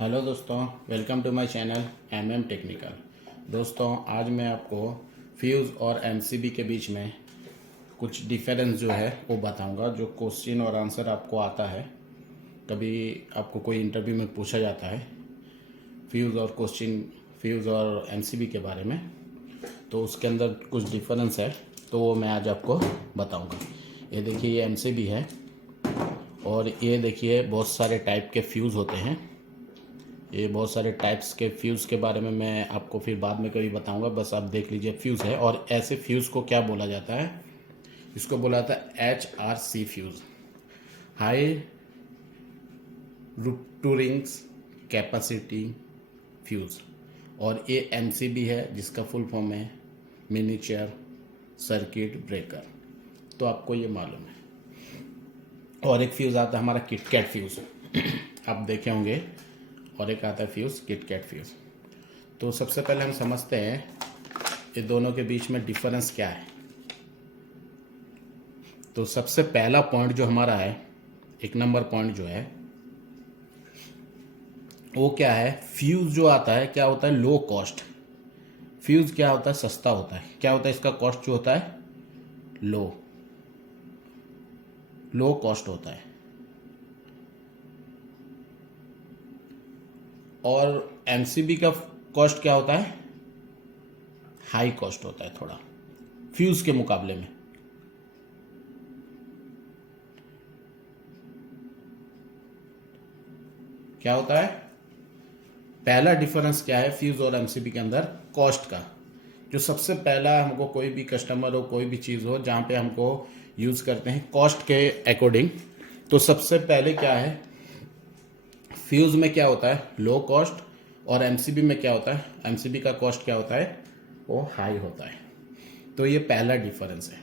Hello दोस्तों, welcome to my channel MM technical. दोस्तों, आज मैं आपको फ्यूज़ और एमसीबी के बीच में कुछ डिफरेंस जो है वो बताऊंगा। जो क्वेश्चन और आंसर आपको आता है, कभी आपको कोई इंटरव्यू में पूछा जाता है फ्यूज़ और एमसीबी के बारे में, तो उसके अंदर कुछ डिफरेंस है, तो वो मैं आज आपको बताऊंगा। ये देखिए, ये एमसीबी है और ये देखिए बहुत सारे टाइप के फ्यूज़ होते हैं। ये बहुत सारे टाइप्स के फ्यूज़ के बारे में मैं आपको फिर बाद में कभी बताऊंगा, बस आप देख लीजिए फ्यूज़ है। और ऐसे फ्यूज़ को क्या बोला जाता है, इसको बोला जाता है HRC fuse, high rupturing capacity fuse. और ये MCB है, जिसका फुल फॉर्म है मिनिएचर सर्किट ब्रेकर। तो आपको ये मालूम है। और एक फ्यूज़ आता है हमारा किटकैट फ्यूज़ आप देखे होंगे, और एक आता है फ्यूज़ किटकैट फ्यूज़। तो सबसे पहले हम समझते हैं ये दोनों के बीच में डिफरेंस क्या है। तो सबसे पहला पॉइंट जो हमारा है, एक नंबर पॉइंट जो है वो क्या है, फ्यूज़ जो आता है क्या होता है, लो कॉस्ट। फ्यूज़ क्या होता है, सस्ता होता है। क्या होता है, इसका कॉस्ट जो होता है लो कॉस्ट होता है। और एमसीबी का कॉस्ट क्या होता है, हाई कॉस्ट होता है थोड़ा फ्यूज के मुकाबले में। क्या होता है, पहला डिफरेंस क्या है फ्यूज और एमसीबी के अंदर, कॉस्ट का। जो सबसे पहला हमको कोई भी कस्टमर हो, कोई भी चीज़ हो जहाँ पे हमको यूज़ करते हैं कॉस्ट के अकॉर्डिंग, तो सबसे पहले क्या है, फ्यूज में क्या होता है, लो कॉस्ट। और एमसीबी में क्या होता है, एमसीबी का कॉस्ट क्या होता है, वो हाई होता है। तो ये पहला डिफरेंस है।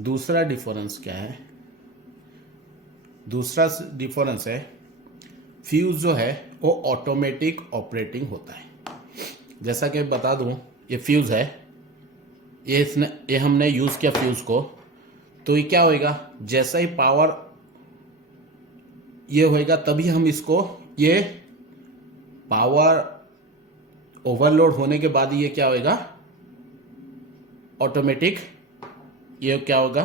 दूसरा डिफरेंस क्या है, दूसरा डिफरेंस है फ्यूज जो है वो ऑटोमेटिक ऑपरेटिंग होता है। जैसा कि बता दूं, ये फ्यूज है, ये हमने यूज़ किया फ्यूज को, तो ये क्या होएगा, जैसा ही पावर ये होएगा तभी हम इसको, ये पावर ओवरलोड होने के बाद ये क्या होएगा, ऑटोमेटिक ये क्या होगा,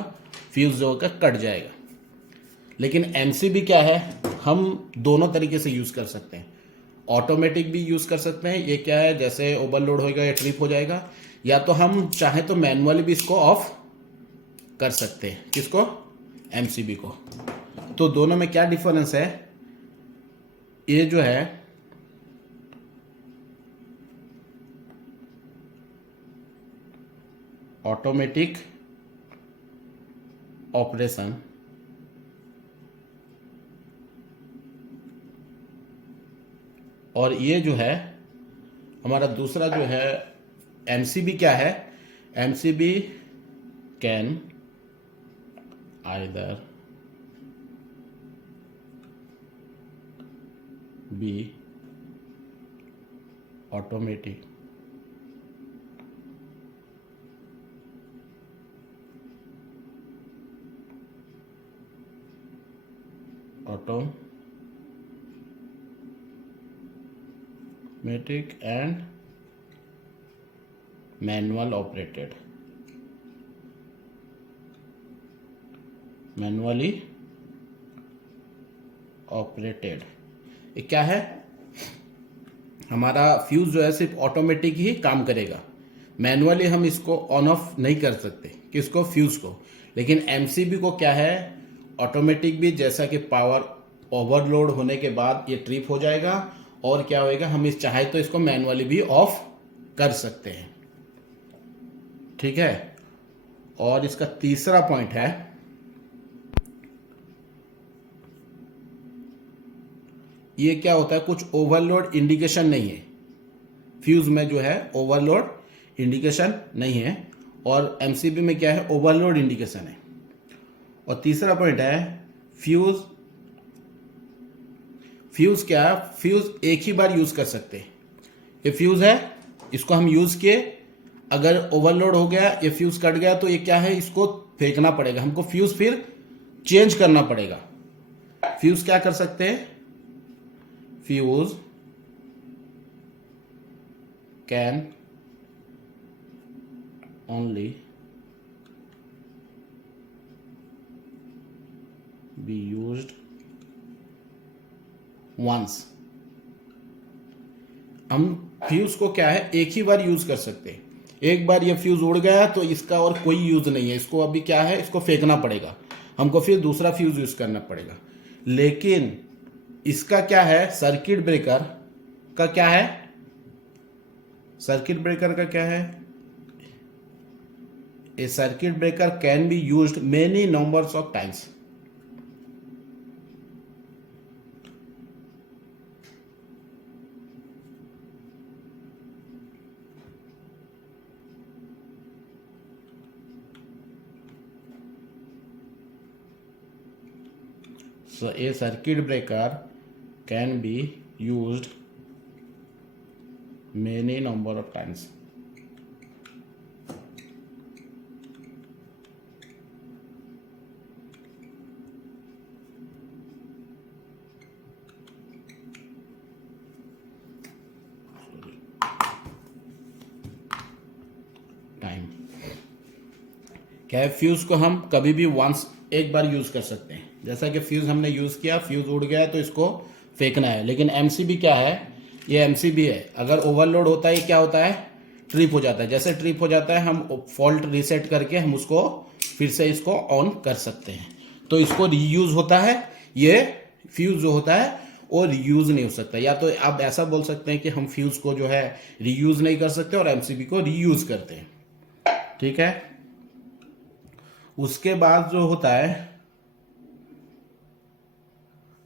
फ्यूज जो होगा कट जाएगा। लेकिन एमसीबी क्या है, हम दोनों तरीके से यूज कर सकते हैं। ऑटोमेटिक भी यूज कर सकते हैं, ये क्या है, जैसे ओवरलोड होएगा या ट्रिप हो जाएगा, या तो हम चाहे तो मैनुअली भी इसको ऑफ कर सकते हैं। किसको, एमसीबी को। तो दोनों में क्या डिफरेंस है, ये जो है ऑटोमेटिक ऑपरेशन और ये जो है हमारा दूसरा जो है एमसीबी क्या है, MCB can either be automatic automatic and manually operated. ये क्या है, हमारा फ्यूज जो है सिर्फ ऑटोमेटिक ही काम करेगा, मैनुअली हम इसको ऑन ऑफ नहीं कर सकते। किसको, फ्यूज को। लेकिन एमसीबी को क्या है, ऑटोमेटिक भी, जैसा कि पावर ओवरलोड होने के बाद ये ट्रिप हो जाएगा, और क्या होएगा, हम इस चाहे तो इसको मैनुअली भी ऑफ कर सकते हैं। ठीक है। और इसका तीसरा पॉइंट है, ये क्या होता है, कुछ ओवरलोड इंडिकेशन नहीं है फ्यूज में, जो है ओवरलोड इंडिकेशन नहीं है, और एमसीबी में क्या है, ओवरलोड इंडिकेशन है। और तीसरा पॉइंट है फ्यूज क्या है, फ्यूज एक ही बार यूज कर सकते हैं। ये फ्यूज है, इसको हम यूज किए, अगर ओवरलोड हो गया, ये फ्यूज कट गया, तो ये क्या है, इसको फेंकना पड़ेगा हमको, फ्यूज फिर चेंज करना पड़ेगा। फ्यूज क्या कर सकते हैं, fuse can only be used once। हम फ्यूज को क्या है एक ही बार यूज कर सकते हैं। एक बार ये फ्यूज उड़ गया तो इसका और कोई यूज नहीं है, इसको अभी क्या है, इसको फेंकना पड़ेगा, हमको फिर दूसरा फ्यूज यूज करना पड़ेगा। लेकिन इसका क्या है, सर्किट ब्रेकर का क्या है, सर्किट ब्रेकर का क्या है, a circuit breaker can be used many numbers of times. So a circuit breaker can be used many number of times। Time क्या है, फ्यूज को हम कभी भी वंस एक बार यूज कर सकते हैं। जैसा कि फ्यूज हमने यूज किया, फ्यूज उड़ गया तो इसको फेंकना है। लेकिन एमसीबी क्या है, ये एमसीबी है, अगर ओवरलोड होता है क्या होता है, ट्रिप हो जाता है। जैसे ट्रिप हो जाता है हम फॉल्ट रीसेट करके हम उसको फिर से इसको ऑन कर सकते हैं। तो इसको रीयूज होता है, ये फ्यूज जो होता है वो रीयूज नहीं हो सकता। या तो आप ऐसा बोल सकते हैं कि हम फ्यूज को जो है रीयूज नहीं कर सकते और एमसीबी को रीयूज करते हैं, ठीक है। उसके बाद जो होता है,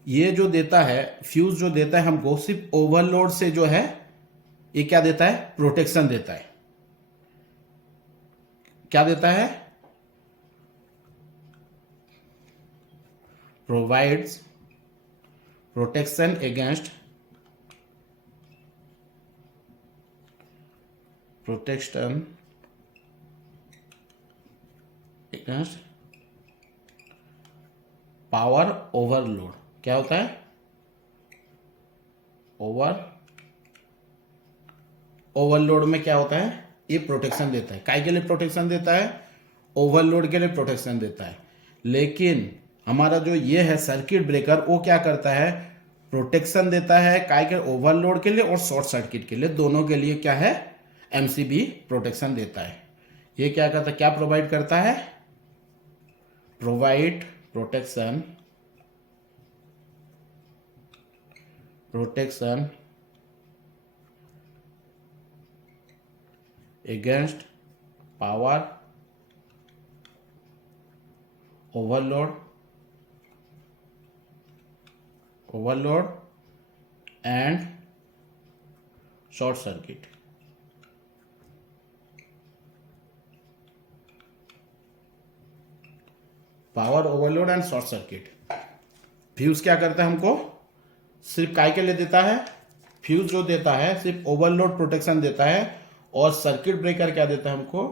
ये जो देता है फ्यूज, जो देता है हमको सिर्फ ओवरलोड से जो है ये क्या देता है, प्रोटेक्शन देता है। क्या देता है, provides protection against power overload. क्या होता है, ओवरलोड में क्या होता है, ये प्रोटेक्शन देता है। काय के लिए प्रोटेक्शन देता है, ओवरलोड के लिए प्रोटेक्शन देता है। लेकिन हमारा जो ये है सर्किट ब्रेकर, वो क्या करता है, प्रोटेक्शन देता है काय के, ओवरलोड के लिए और शॉर्ट सर्किट के लिए, दोनों के लिए क्या है, एमसीबी प्रोटेक्शन देता है। ये क्या करता है, क्या प्रोवाइड करता है, provide protection against power overload and short circuit। Power overload and short circuit. Fuse क्या करता है, हमको सिर्फ काय के लिए देता है, फ्यूज जो देता है सिर्फ ओवरलोड प्रोटेक्शन देता है। और सर्किट ब्रेकर क्या देता है हमको,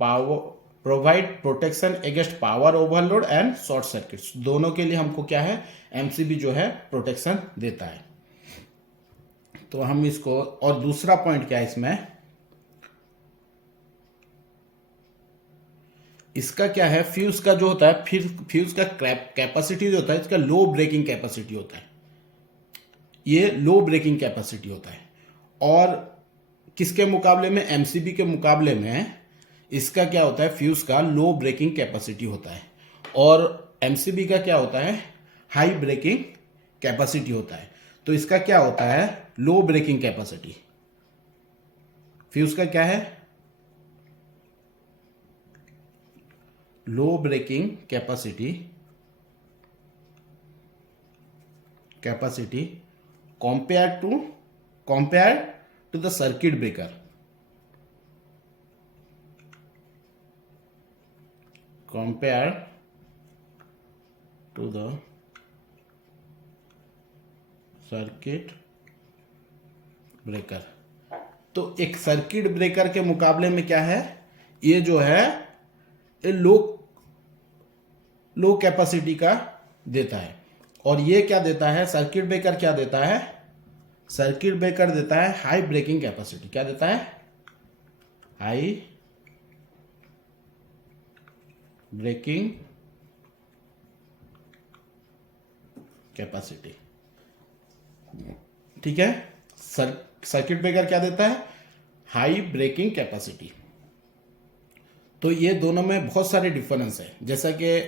power provide protection against power overload and short circuit. दोनों के लिए हमको क्या है, एमसीबी जो है प्रोटेक्शन देता है। तो हम इसको, और दूसरा पॉइंट क्या है इसमें, इसका क्या है, फ्यूज का जो होता है, फिर फ्यूज का कैपेसिटी जो होता है, इसका लो ब्रेकिंग कैपेसिटी होता है। ये लो ब्रेकिंग कैपेसिटी होता है। और किसके मुकाबले में, एमसीबी के मुकाबले में इसका क्या होता है, फ्यूज का लो ब्रेकिंग कैपेसिटी होता है। और एमसीबी का क्या होता है, हाई ब्रेकिंग कैपेसिटी होता है। तो इसका क्या होता है, लो ब्रेकिंग कैपेसिटी। फ्यूज का क्या है, low breaking capacity compared to the circuit breaker, compared to the circuit breaker. तो एक सर्किट ब्रेकर के मुकाबले में क्या है, ये जो है ये लो कैपेसिटी का देता है। और ये क्या देता है, सर्किट ब्रेकर क्या देता है, सर्किट ब्रेकर देता है हाई ब्रेकिंग कैपेसिटी। क्या देता है? High breaking capacity. ठीक है, सर्किट ब्रेकर क्या देता है? High breaking capacity. तो ये दोनों में बहुत सारे डिफरेंस है, जैसा कि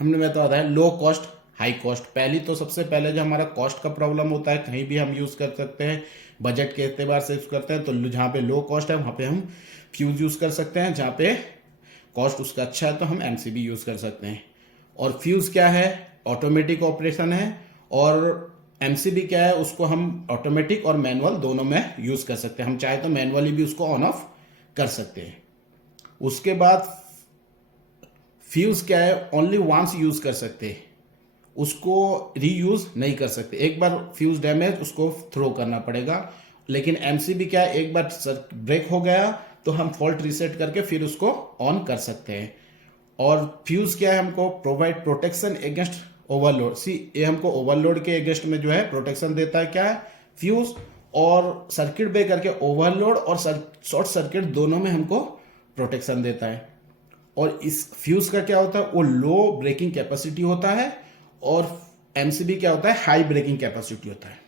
हमने मैं तो बताया लो कॉस्ट हाई कॉस्ट। पहली तो सबसे पहले जो हमारा कॉस्ट का प्रॉब्लम होता है, कहीं भी हम यूज कर सकते हैं, बजट के एतबार से यूज करते हैं, तो जहाँ पे लो कॉस्ट है वहाँ पे हम फ्यूज यूज कर सकते हैं, जहाँ पे कॉस्ट उसका अच्छा है तो हम एमसीबी यूज कर सकते हैं। और फ्यूज क्या है? ऑटोमेटिक ऑपरेशन है। और एमसीबी क्या है? उसको हम ऑटोमेटिक और मैनुअल दोनों में यूज कर सकते हैं। हम चाहे तो मैनुअली भी उसको ऑन ऑफ कर सकते हैं। उसके बाद फ्यूज क्या है? ओनली वंस यूज कर सकते हैं, उसको रीयूज नहीं कर सकते। एक बार फ्यूज डैमेज उसको थ्रो करना पड़ेगा। लेकिन एमसीबी क्या है? एक बार ब्रेक हो गया तो हम फॉल्ट रीसेट करके फिर उसको ऑन कर सकते हैं। और फ्यूज क्या है? हमको प्रोवाइड प्रोटेक्शन अगेंस्ट ओवरलोड। ये हमको ओवरलोड के अगेंस्ट में जो है प्रोटेक्शन देता है। क्या है? फ्यूज। और सर्किट ब्रेकर के ओवरलोड और शॉर्ट सर्किट दोनों में हमको प्रोटेक्शन देता है। और इस फ्यूज का क्या होता है? वो लो ब्रेकिंग कैपेसिटी होता है, और एमसीबी क्या होता है? हाई ब्रेकिंग कैपेसिटी होता है।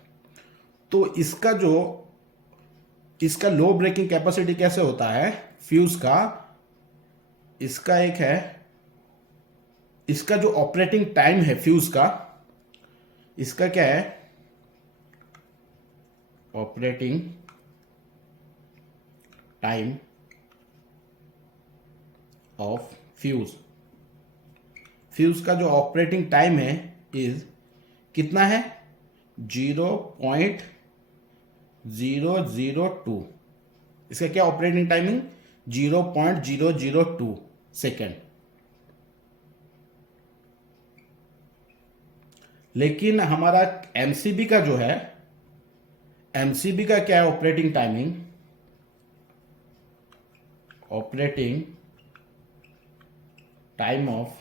तो इसका लो ब्रेकिंग कैपेसिटी कैसे होता है फ्यूज का? इसका एक है, इसका जो ऑपरेटिंग टाइम है फ्यूज का, इसका क्या है? Operating time of fuse. Fuse का जो ऑपरेटिंग टाइम है इज कितना है? 0.002। इसका क्या ऑपरेटिंग टाइमिंग? 0.002 सेकेंड। लेकिन हमारा एमसीबी का जो है, एमसीबी का क्या है operating timing? Operating time of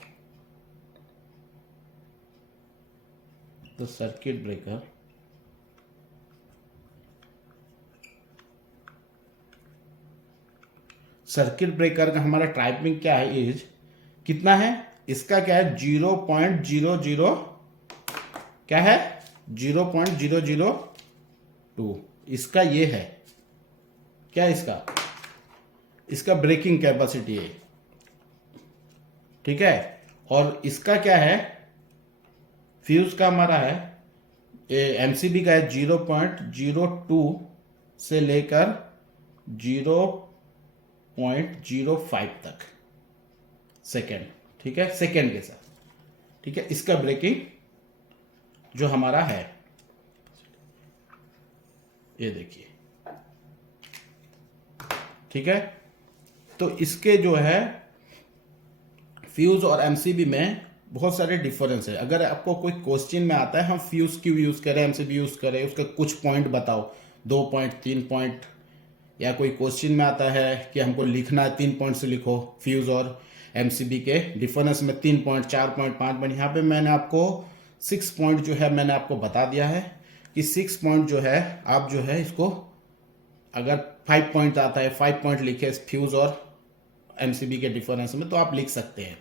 the circuit breaker circuit breaker का हमारा टाइमिंग क्या है? इज कितना है? इसका क्या है? 0.002। क्या है? 0.002। इसका ये है क्या? इसका ब्रेकिंग कैपेसिटी है। ठीक है। और इसका क्या है? फ्यूज का हमारा है, एमसीबी का है 0.02 से लेकर 0.05 तक सेकेंड। ठीक है, सेकेंड के साथ। ठीक है, इसका ब्रेकिंग जो हमारा है, ये देखिए। ठीक है, तो इसके जो है फ्यूज और एमसीबी में बहुत सारे डिफरेंस है। अगर आपको कोई क्वेश्चन में आता है हम फ्यूज क्यों यूज करें, एमसीबी यूज करें, उसका कुछ पॉइंट बताओ, 2 पॉइंट 3 पॉइंट, या कोई क्वेश्चन में आता है कि हमको लिखना है 3 पॉइंट से लिखो फ्यूज और एमसीबी के डिफरेंस में 3 पॉइंट 4 पॉइंट 5 पॉइंट। यहाँ पे मैंने आपको 6 पॉइंट जो है मैंने आपको बता दिया है कि 6 पॉइंट जो है आप जो है इसको, अगर 5 पॉइंट आता है 5 पॉइंट लिखे फ्यूज और एमसीबी के डिफरेंस में तो आप लिख सकते हैं।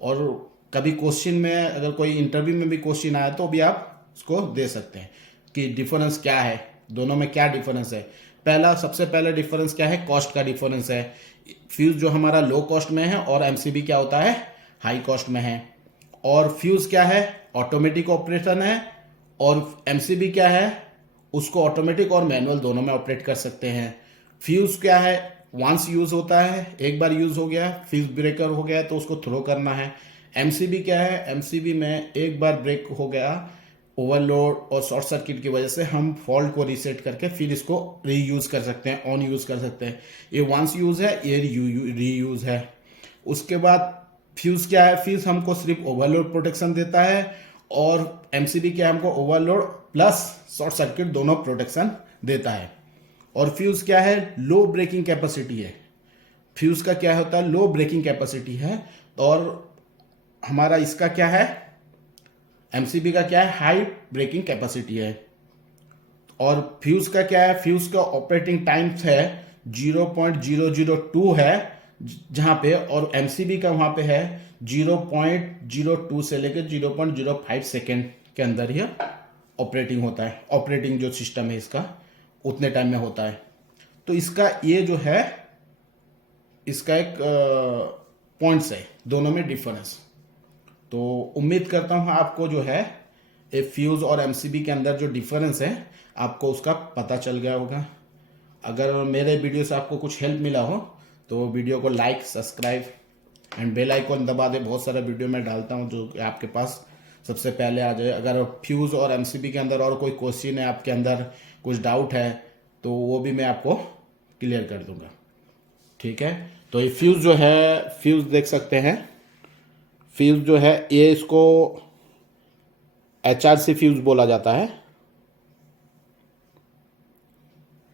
और कभी क्वेश्चन में अगर कोई इंटरव्यू में भी क्वेश्चन आया तो भी आप उसको दे सकते हैं कि डिफरेंस क्या है, दोनों में क्या डिफरेंस है। सबसे पहला डिफरेंस क्या है? कॉस्ट का डिफरेंस है। फ्यूज जो हमारा लो कॉस्ट में है और एमसीबी क्या होता है? हाई कॉस्ट में है। और फ्यूज क्या है? ऑटोमेटिक ऑपरेशन है। और एमसीबी क्या है? उसको ऑटोमेटिक और मैनुअल दोनों में ऑपरेट कर सकते हैं। फ्यूज क्या है? वंस यूज होता है, एक बार यूज हो गया, फ्यूज ब्रेकर हो गया तो उसको थ्रो करना है। एमसीबी क्या है? एमसीबी में एक बार ब्रेक हो गया ओवरलोड और शॉर्ट सर्किट की वजह से, हम फॉल्ट को रीसेट करके फिर इसको रीयूज कर सकते हैं, ऑन यूज कर सकते हैं। ये वंस यूज है, ये रीयूज है। उसके बाद फ्यूज क्या है? फ्यूज हमको सिर्फ ओवरलोड प्रोटेक्शन देता है, और एमसीबी क्या है? हमको ओवरलोड प्लस शॉर्ट सर्किट दोनों प्रोटेक्शन देता है। और फ्यूज क्या है? लो ब्रेकिंग कैपेसिटी है। फ्यूज का क्या होता है? लो ब्रेकिंग कैपेसिटी है। और हमारा इसका क्या है? एमसीबी का क्या है? हाई ब्रेकिंग कैपेसिटी है। और फ्यूज का क्या है, फ्यूज का ऑपरेटिंग टाइम है 0.002 है जहां पे, और एमसीबी का वहां पे है 0.02 से लेकर 0.05 सेकेंड के अंदर ही ऑपरेटिंग होता है। ऑपरेटिंग जो सिस्टम है इसका उतने टाइम में होता है। तो इसका ये जो है इसका एक पॉइंट्स है, दोनों में डिफरेंस। तो उम्मीद करता हूं आपको जो है ये फ्यूज और एमसीबी के अंदर जो डिफरेंस है आपको उसका पता चल गया होगा। अगर मेरे वीडियो से आपको कुछ हेल्प मिला हो तो वीडियो को like, subscribe and bell icon दबा दे। बहुत सारा वीडियो मैं डालता हूं जो आपके पास सबसे पहले आ जाए। अगर फ्यूज और एमसीबी के अंदर और कोई क्वेश्चन है, आपके अंदर कुछ डाउट है, तो वो भी मैं आपको क्लियर कर दूंगा। ठीक है, तो ये फ्यूज जो है, फ्यूज देख सकते हैं, फ्यूज जो है ये इसको HRC फ्यूज बोला जाता है।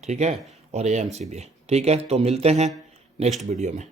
ठीक है, और ये एमसीबी है। ठीक है, तो मिलते हैं नेक्स्ट वीडियो में।